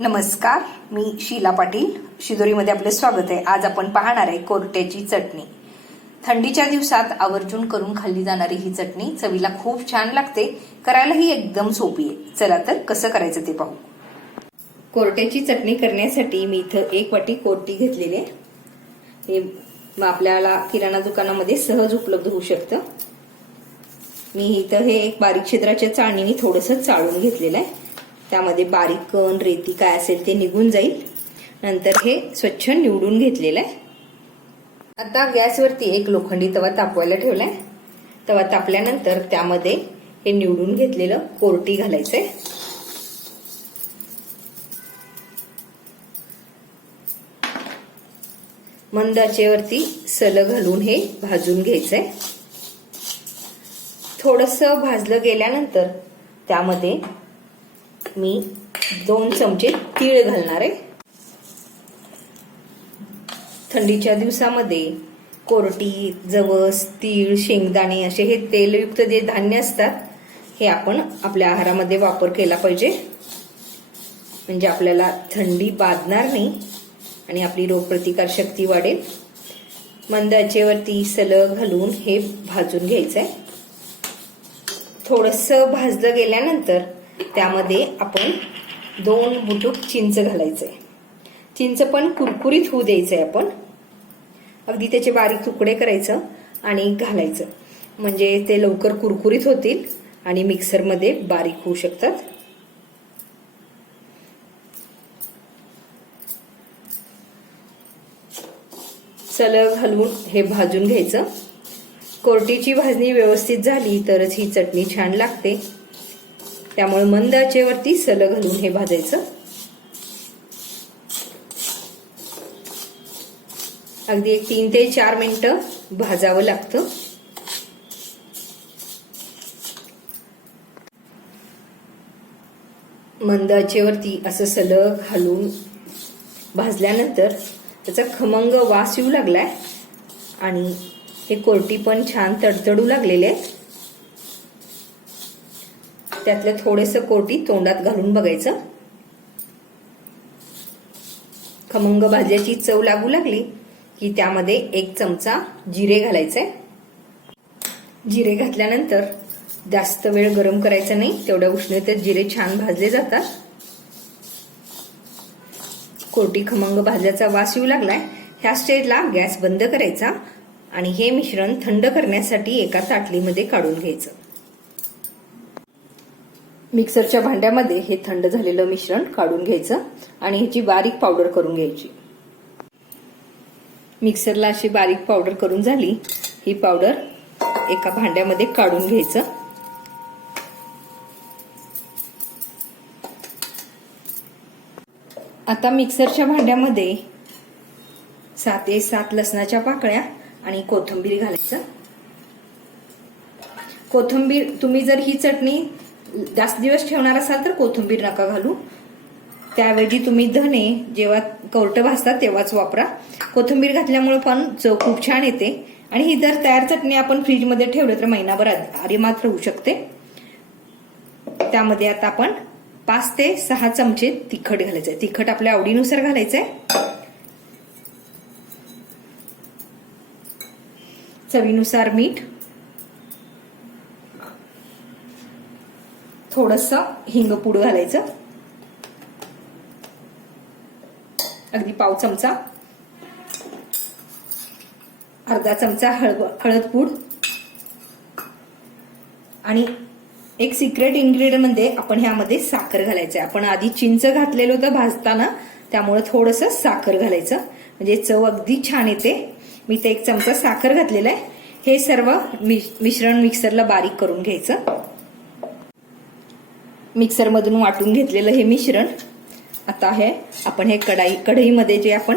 नमस्कार मी शीला पाटील. शिदोरीमध्ये आपले स्वागत आहे. आज आपण पाहणार आहे कोरट्याची चटणी. थंडीच्या दिवसात आवर्जून करून खाल्ली जाणारी ही चटणी चवीला खूप छान लागते. करायलाही एकदम सोपी आहे. चला तर कसं करायचं ते पाहू. कोरट्याची चटणी करण्यासाठी मी इथं एक वाटी कोरटी घेतलेली आहे. हे आपल्याला किराणा दुकानामध्ये सहज उपलब्ध होऊ शकतं. मी इथं हे एक बारीक छिद्राच्या चाळणीने थोडंसं चाळून घेतलेलं आहे. त्यामध्ये बारीक कण रेती काय असेल ते निघून जाईल. नंतर हे स्वच्छ निवडून घेतलेलं आहे. आता गॅसवरती एक लोखंडी तवा तापवायला ठेवलाय. तवा तापल्यानंतर त्यामध्ये हे निवडून घेतलेलं कोरटी घालायचंय. मंदाचेवरती सल घालून हे भाजून घ्यायचंय. थोडस भाजलं गेल्यानंतर त्यामध्ये मी दोन चमचे तीळ घालणार आहे. थंडीच्या दिवसामध्ये कोरटी जवस तीळ शेंगदाणे असे हे तेलयुक्त जे धान्य असतात हे आपण आपल्या आहारामध्ये वापर केला पाहिजे. म्हणजे आपल्याला थंडी बाधणार नाही आणि आपली रोगप्रतिकार शक्ती वाढेल. मंद आचेवरती सलग घालून हे भाजून घ्यायचं आहे थोडंसं भाजलं गेल्यानंतर त्यामध्ये आपण दोन बुटूक चिंच घालायचंय. चिंच पण कुरकुरीत होऊ द्यायचंय आपण. अगदी त्याचे बारीक तुकडे करायचं आणि घालायचं. म्हणजे ते लवकर कुरकुरीत होतील आणि मिक्सरमध्ये बारीक होऊ शकतात. सलग घालून हे भाजून घ्यायचं. कोरटीची भाजणी व्यवस्थित झाली तरच ही चटणी छान लागते. त्यामुळे मंद आचेवरती सल घालून हे भाजायचं. अगदी एक तीन ते चार मिनिट भाजावं लागतं. मंद आचेवरती असं सलग घालून भाजल्यानंतर त्याचा खमंग वास येऊ लागलाय आणि हे कोरटी पण छान तडतडू लागलेले आहेत. त्यातलं थोडेसं कोरटी तोंडात घालून बघायचं. खमंग भाज्याची चव लागू लागली की त्यामध्ये एक चमचा जिरे घालायचे जिरे घातल्यानंतर जास्त वेळ गरम करायचा नाही तेवढ्या उष्णतेत जिरे छान भाजले जातात. कोरटी खमंग भाजल्याचा वास येऊ लागलाय. ह्या स्टेजला गॅस बंद करायचा आणि हे मिश्रण थंड करण्यासाठी एका ताटलीमध्ये काढून घ्यायचं. मिक्सरच्या भांड्यामध्ये हे थंड झालेलं मिश्रण काढून घ्यायचं आणि ह्याची बारीक पावडर करून घ्यायची. मिक्सरला अशी बारीक पावडर करून झाली ही पावडर एका भांड्यामध्ये काढून घ्यायचं. आता मिक्सरच्या भांड्यामध्ये सात ते सात लसणाच्या पाकळ्या आणि कोथिंबीर घालायचं. कोथिंबीर तुम्ही जर ही चटणी जास्त दिवस ठेवणार असाल तर कोथिंबीर नका घालू. त्याऐवजी तुम्ही धने जेव्हा कवटं भाजतात तेव्हाच वापरा. कोथिंबीर घातल्यामुळे पण चव खूप छान येते. आणि ही जर तयार चटणी आपण फ्रीजमध्ये ठेवलं तर महिनाभर आरिमात होऊ शकते. त्यामध्ये आता आपण पाच ते सहा चमचे तिखट घालायचं आहे तिखट आपल्या आवडीनुसार घालायचं आहे चवीनुसार मीठ थोडस हिंगपूड घालायचं. अगदी पाव चमचा. अर्धा चमचा हळद हळद पूड. आणि एक सिक्रेट इन्ग्रेडियंट म्हणजे आपण ह्यामध्ये साखर घालायचं आहे आपण आधी चिंच घातलेलं होतं भाजताना त्यामुळे थोडस साखर घालायचं. म्हणजे चव अगदी छान येते. मी ते एक चमचा साखर घातलेला आहे. हे सर्व मिश्रण मिक्सरला बारीक करून घ्यायचं. मिक्सरमधून वाटून घेतलेलं हे मिश्रण आता हे आपण हे कढाई कढईमध्ये जे आपण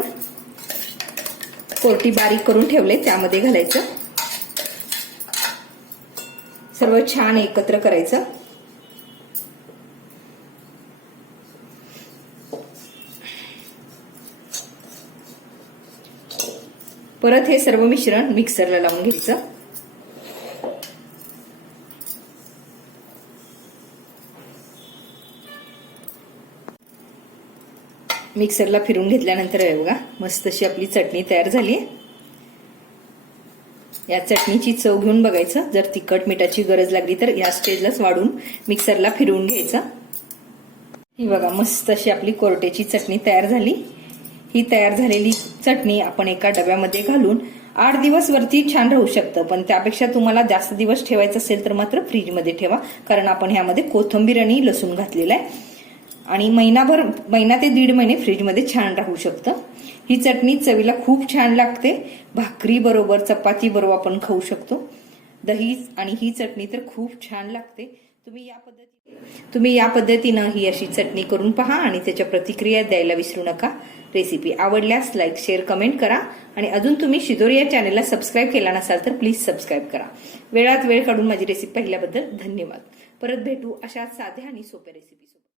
कोरटी बारीक करून ठेवले त्यामध्ये घालायचं. सर्व छान एकत्र करायचं. परत हे सर्व मिश्रण मिक्सरला लावून घ्यायचं. मिक्सरला फिरून घेतल्यानंतर आहे बघा मस्त अशी आपली चटणी तयार झाली आहे. या चटणीची चव घेऊन बघायचं. जर तिखट मिठाची गरज लागली तर या स्टेजलाच वाढून मिक्सरला फिरवून घ्यायचं. ही बघा मस्त अशी आपली कोरटेची चटणी तयार झाली. ही तयार झालेली चटणी आपण एका डब्यामध्ये घालून आठ दिवस वरती छान राहू शकतं. पण त्यापेक्षा तुम्हाला जास्त दिवस ठेवायचं असेल तर मात्र फ्रीजमध्ये ठेवा. कारण आपण ह्यामध्ये कोथंबीर आणि लसूण घातलेला आहे. आणि महिनाभर महिना ते दीड महिने फ्रीजमध्ये छान राहू शकतं. ही चटणी चवीला खूप छान लागते. भाकरी बरोबर चपाती बरोबर आपण खाऊ शकतो. दही आणि ही चटणी तर खूप छान लागते. तुम्ही या पद्धती तुम्ही या पद्धतीनं ही अशी चटणी करून पहा आणि त्याच्या प्रतिक्रिया द्यायला विसरू नका. रेसिपी आवडल्यास लाईक शेअर कमेंट करा. आणि अजून तुम्ही शिदोर या चॅनेलला सबस्क्राईब केला नसाल तर प्लीज सबस्क्राईब करा. वेळात वेळ काढून माझी रेसिपी पाहिल्याबद्दल धन्यवाद. परत भेटू अशा साध्या आणि सोप्या रेसिपी